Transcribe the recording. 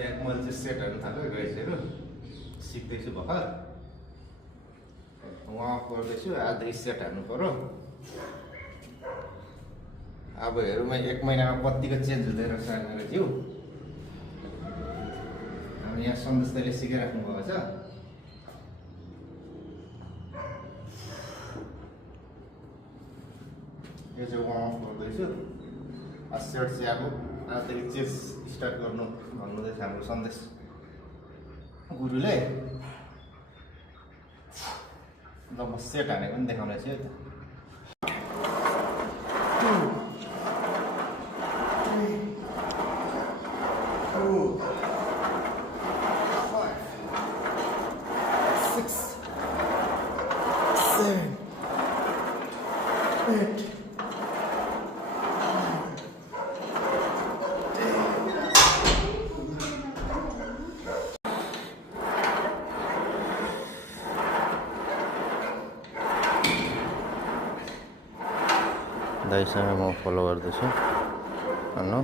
मैले चाहिँ सेट हेर्नु थाल्यो गइसक्यो सिक्दैछु भर्खर उहाँ गर्दैछु आजदेखि सेट हान्नु पर्यो अब हेरौँ 1 महिनामा कतिको चेन्ज हुँदै रहेछ मेरो जिउ अब यहाँ सन्देश दाइले सिकाइराख्नु भएको छ यो चाहिँ उहाँ गर्दैछु सेट चाहिँ अब आजदेखि चेन्ज स्टार्ट गर्नु भन्नुहुँदैछ हाम्रो सन्देश गुरुले ल म सेट हानेको पनि देखाउने छु है त 2, 3, 4, 5, 6, 7, 8. दाइसँग म फलो गर्दैछु हेर्नु